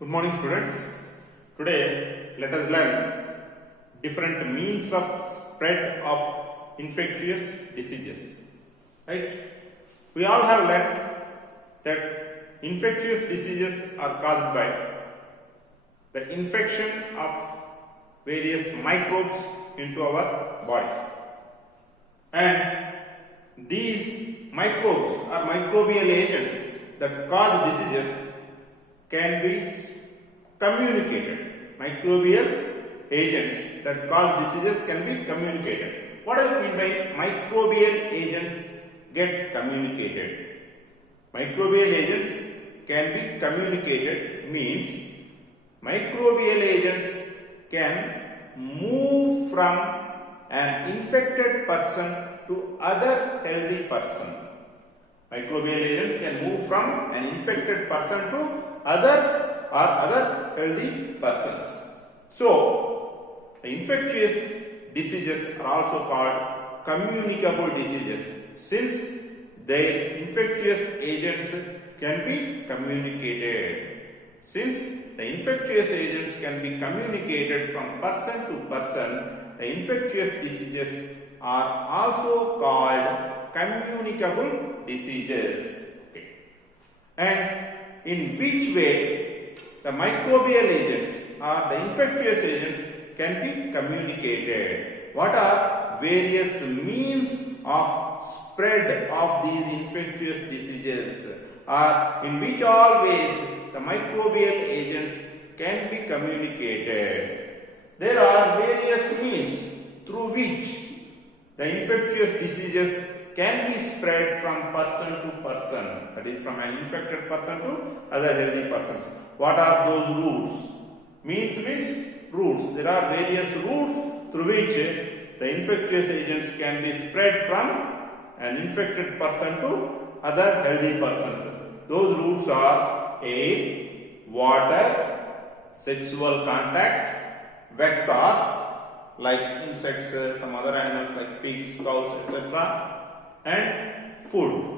Good morning, students. Today, let us learn different means of spread of infectious diseases. Right? We all have learned that infectious diseases are caused by the infection of various microbes into our body. And these microbes or microbial agents that cause diseases can be communicated. Microbial agents that cause diseases can be communicated. What do I mean by microbial agents get communicated? Microbial agents can be communicated means microbial agents can move from an infected person to other healthy person. Microbial agents can move from an infected person to others or other healthy persons. So, the infectious diseases are also called communicable diseases since their infectious agents can be communicated. Since the infectious agents can be communicated from person to person, the infectious diseases are also called communicable diseases. Okay. And in which way the microbial agents or the infectious agents can be communicated? What are various means of spread of these infectious diseases? Or in which all ways the microbial agents can be communicated? There are various means through which the infectious diseases can be spread from person to person, that is from an infected person to other healthy persons. What are those routes? Means routes. There are various routes through which the infectious agents can be spread from an infected person to other healthy persons. Those routes are air, water, sexual contact, vectors like insects, some other animals like pigs, cows, etc. and food.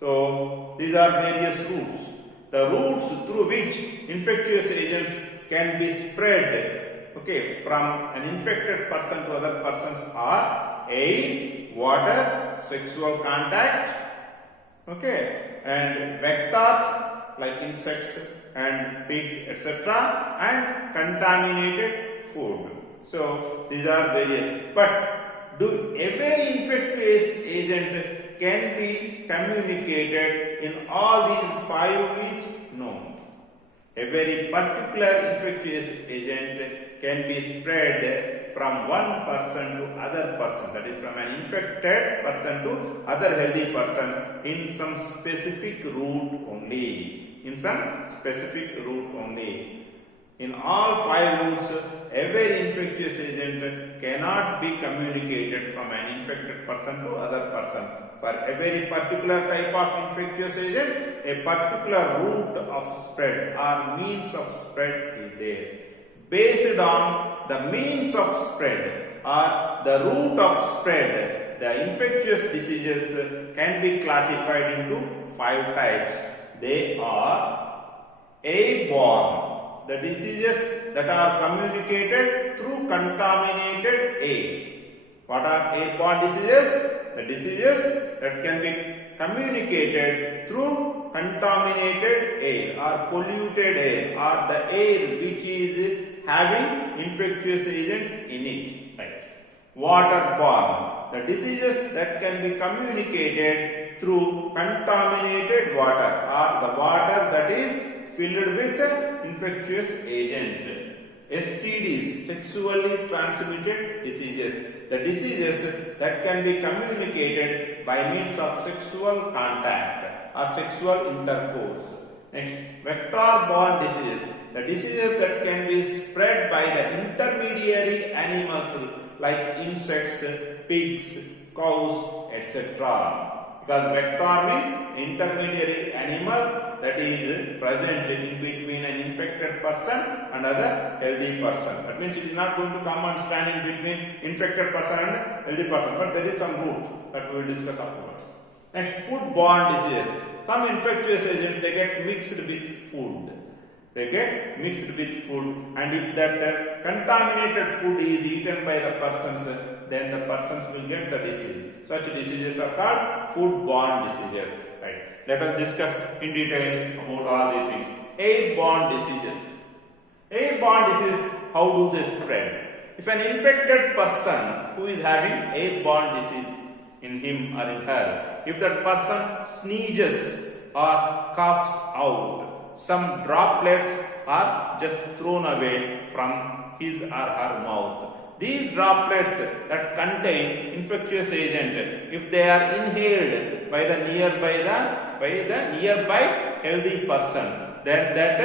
So, these are various routes. The routes through which infectious agents can be spread, okay, from an infected person to other persons are air, water, sexual contact, okay, and vectors like insects and pigs, etc. and contaminated food. So, these are various. But do every infectious agent can be communicated in all these 5 ways? No. A very particular infectious agent can be spread from one person to other person, that is from an infected person to other healthy person in some specific route only. In some specific route only. In all 5 routes, every infectious agent cannot be communicated from an infected person to other person. For a very particular type of infectious agent, a particular route of spread or means of spread is there. Based on the means of spread or the route of spread, the infectious diseases can be classified into 5 types. They are airborne. The diseases that are communicated through contaminated air. What are airborne diseases? The diseases that can be communicated through contaminated air or polluted air or the air which is having infectious agent in it. Right. Waterborne. The diseases that can be communicated through contaminated water or the water that is filled with infectious agent. STDs, sexually transmitted diseases. The diseases that can be communicated by means of sexual contact or sexual intercourse. Next, vector-borne diseases. The diseases that can be spread by the intermediary animals like insects, pigs, cows, etc. Because vector means intermediary animal that is present in between an infected person and other healthy person. That means it is not going to come and stand in between infected person and healthy person, but there is some route that we will discuss afterwards. Next, food-borne diseases. Some infectious agents they get mixed with food. They get mixed with food, and if that contaminated food is eaten by the persons, then the persons will get the disease. Such diseases are called foodborne diseases. Right? Let us discuss in detail about all these things. Airborne diseases. Airborne disease, how do they spread? If an infected person who is having airborne disease in him or in her, if that person sneezes or coughs out, some droplets are just thrown away from his or her mouth. These droplets that contain infectious agent, if they are inhaled by the nearby healthy person, then that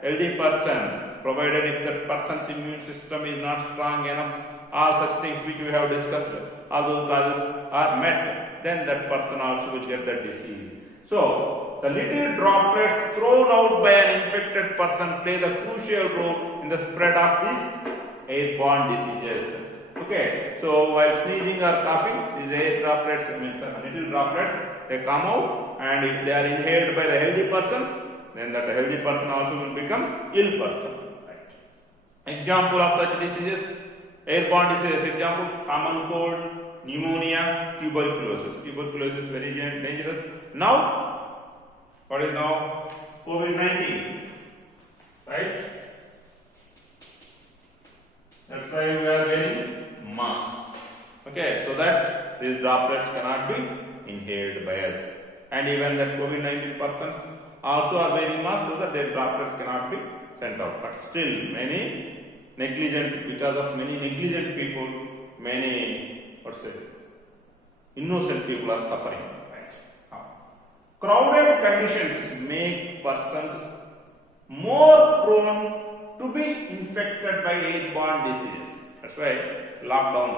healthy person, provided if that person's immune system is not strong enough, all such things which we have discussed, all those causes are met, then that person also will get the disease. So, the little droplets thrown out by an infected person play the crucial role in the spread of these airborne diseases. Okay, so while sneezing or coughing, these air droplets, little droplets, they come out, and if they are inhaled by the healthy person, then that healthy person also will become ill person. Right. Example of such diseases, airborne diseases, example, common cold, pneumonia, tuberculosis. Tuberculosis is very dangerous. Now, what is now? COVID-19. Right? That's why we are wearing mask. Okay, so that these droplets cannot be inhaled by us. And even that COVID-19 persons also are wearing masks so that their droplets cannot be sent out. But still, because of many negligent people, many innocent people are suffering. Right? Crowded conditions make persons more prone to be infected by airborne diseases. That's why lockdown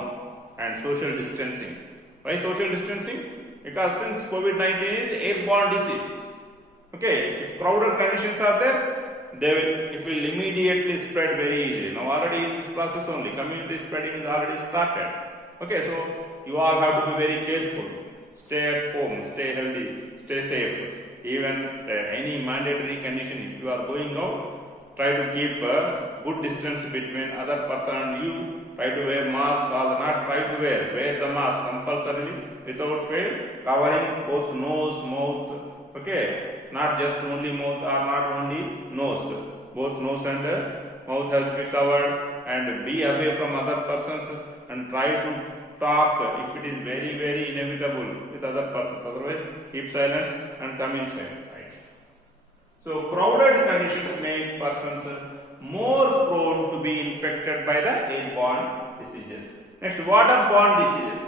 and social distancing. Why social distancing? Because since COVID-19 is airborne disease. Okay, if crowded conditions are there, it will immediately spread very easily. Now already in this process only, community spreading is already started. Okay, so you all have to be very careful. Stay at home, stay healthy, stay safe. Even any mandatory condition, if you are going out, try to keep a good distance between other person and you. Try to wear mask or not try to wear the mask compulsorily without fail, covering both nose, mouth. Okay, not just only mouth or not only nose. Both nose and mouth has to be covered, and be away from other persons and try to talk if it is very, very inevitable with other persons. Otherwise, keep silence and come inside. Right? So, crowded conditions make persons more prone to be infected by the airborne diseases. Next, waterborne diseases.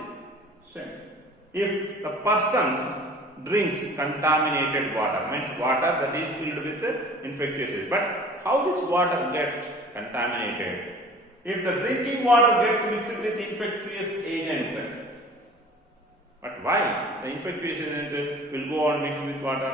If the person drinks contaminated water, means water that is filled with infectious agents. But how this water gets contaminated? If the drinking water gets mixed with infectious agent, but why the infectious agent will go on mixed with water?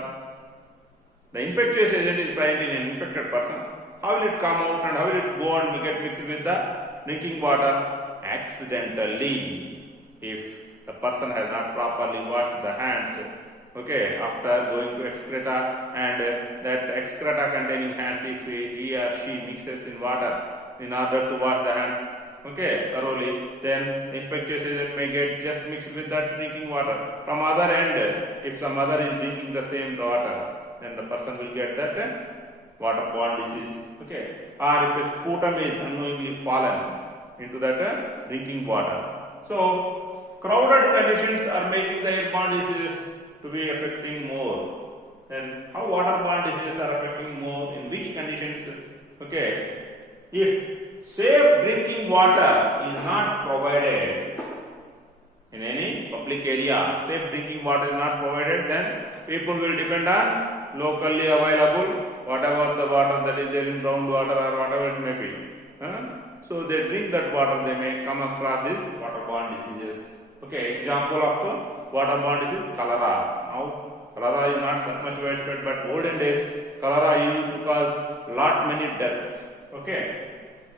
The infectious agent is present in an infected person. How will it come out and how will it go on get mixed with the drinking water? Accidentally, if the person has not properly washed the hands, okay, after going to excreta, and that excreta containing hands, if he or she mixes in water in order to wash the hands, okay, thoroughly, then infectious agent may get just mixed with that drinking water. From other end, if some other is drinking the same water, then the person will get that waterborne disease. Okay, or if a sputum is unknowingly fallen into that drinking water. So, crowded conditions are making the airborne diseases to be affecting more. Then, how waterborne diseases are affecting more? In which conditions? Okay, if safe drinking water is not provided in any public area, safe drinking water is not provided, then people will depend on locally available whatever the water that is there in groundwater or whatever it may be. So they drink that water, they may come across these waterborne diseases. Okay, example of waterborne disease, cholera. Now, cholera is not that much widespread, but olden days, cholera used to cause many deaths. Okay,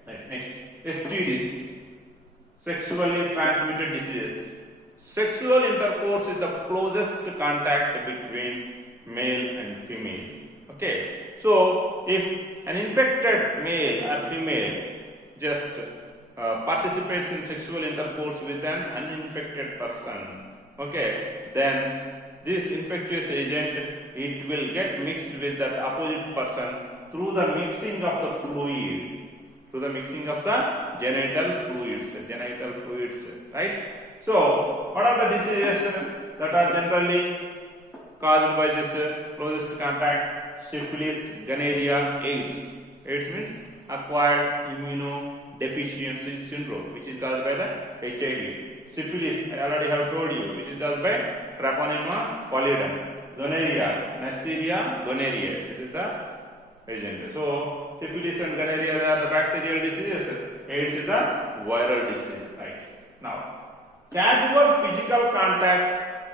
next, STDs, sexually transmitted diseases. Sexual intercourse is the closest contact between male and female. Okay, so if female just participates in sexual intercourse with an uninfected person, okay, then this infectious agent, it will get mixed with that opposite person through the mixing of the fluid, through the mixing of the genital fluids, right? So what are the diseases that are generally caused by this closest contact? Syphilis, gonorrhea, AIDS. AIDS means acquired immunodeficiency syndrome, which is caused by the HIV. Syphilis, I already have told you, which is caused by Treponema pallidum. Gonorrhea, Neisseria gonorrhoeae. This is the agent. So syphilis and gonorrhea are the bacterial diseases. AIDS is the viral disease. Right. Now, casual physical contact,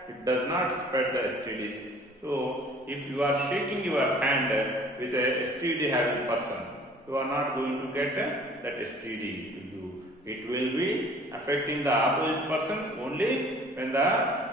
it does not spread the STDs. So if you are shaking your hand with a STD having person, you are not going to get that STD to you. It will be affecting the opposite person only when the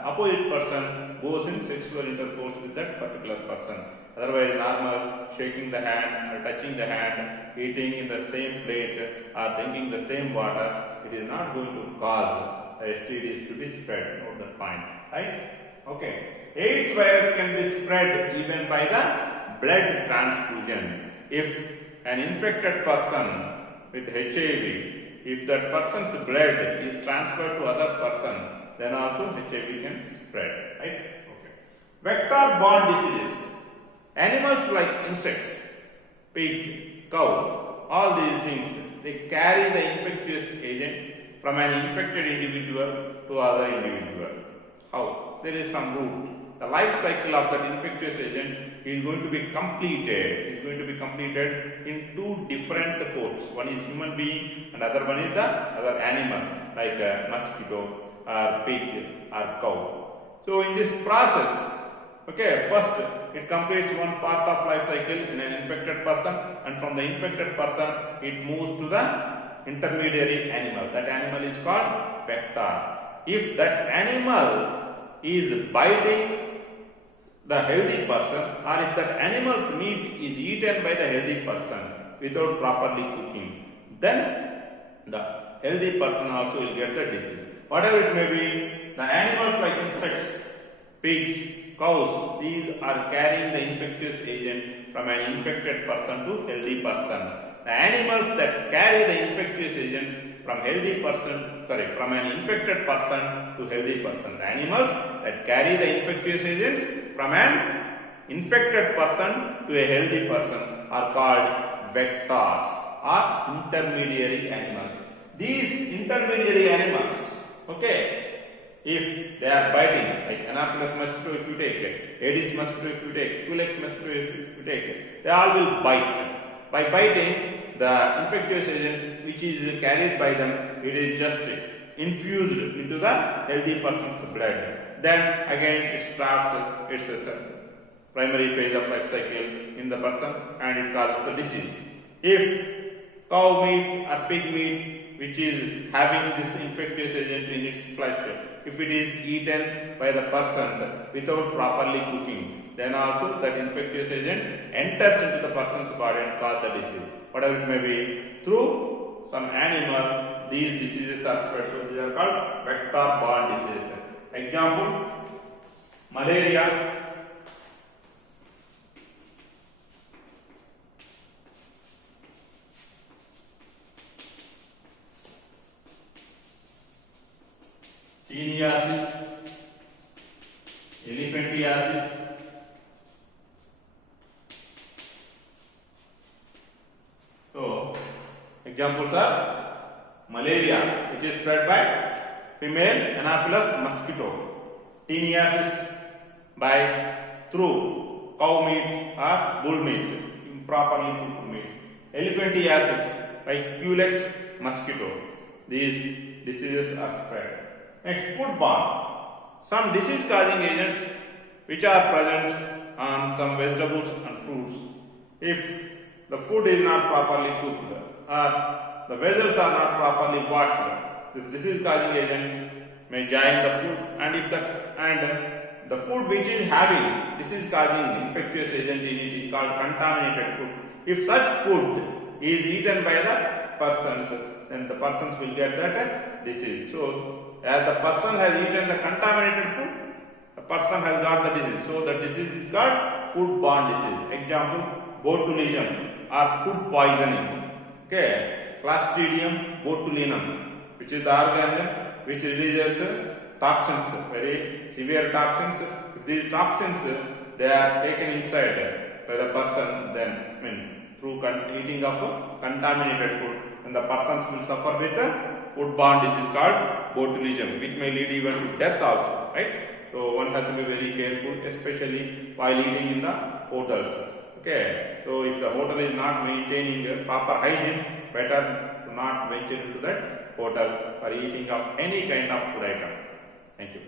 opposite person goes in sexual intercourse with that particular person. Otherwise, normal shaking the hand or touching the hand, eating in the same plate or drinking the same water, it is not going to cause the STDs to be spread. Note that point, right? Okay. AIDS virus can be spread even by the blood transfusion. If an infected person with HIV, if that person's blood is transferred to other person, then also HIV can spread, right? Okay. Vector-borne diseases. Animals like insects, pig, cow, all these things, they carry the infectious agent from an infected individual to other individual. How? There is some route. The life cycle of that infectious agent is going to be completed. In two different courts. One is human being and other one is the other animal, like a mosquito or pig or cow. So in this process, okay, first it completes one part of life cycle in an infected person, and from the infected person it moves to the intermediary animal. That animal is called vector. If that animal is biting the healthy person, or if that animal's meat is eaten by the healthy person without properly cooking, then the healthy person also will get the disease. Whatever it may be, the animals like insects, pigs, cows, these are carrying the infectious agent from an infected person to healthy person. The animals that carry the infectious agents from an infected person to healthy person. The animals that carry the infectious agents from an infected person to a healthy person are called vectors or intermediary animals. These intermediary animals, okay, if they are biting, like Anopheles mosquito if you take it, Aedes mosquito if you take, Culex mosquito if you take it, they all will bite. By biting, the infectious agent which is carried by them, it is just infused into the healthy person's blood. Then again it starts its primary phase of life cycle in the person and it causes the disease. If cow meat or pig meat which is having this infectious agent in its flesh, if it is eaten by the persons without properly cooking, then also that infectious agent enters into the person's body and causes the disease. Whatever it may be, through some animal, these diseases are spread. So these are called vector-borne diseases. Example: malaria, Teniasis, elephantiasis, so examples are malaria, which is spread by female Anopheles mosquito, Teniasis by through cow meat or bull meat, improperly cooked meat, elephantiasis by Culex mosquito. These diseases are spread. Next, foodborne. Some disease causing agents which are present on some vegetables and fruits. If the food is not properly cooked or the vessels are not properly washed, this disease causing agent may join the food, and if the food which is having disease causing infectious agent in it is called contaminated food. If such food is eaten by the persons, then the persons will get that disease. So, as the person has eaten the contaminated food, the person has got the disease. So, the disease is called food-borne disease. Example, botulism or food poisoning. Okay, Clostridium botulinum, which is the organism which releases toxins, very severe toxins. If these toxins they are taken inside by the person, then through eating of contaminated food, and the persons will suffer with food-borne disease called botulism, which may lead even to death also, right? So one has to be very careful, especially while eating in the hotels. Okay, so if the hotel is not maintaining proper hygiene, better to not venture into that hotel for eating of any kind of food item. Thank you.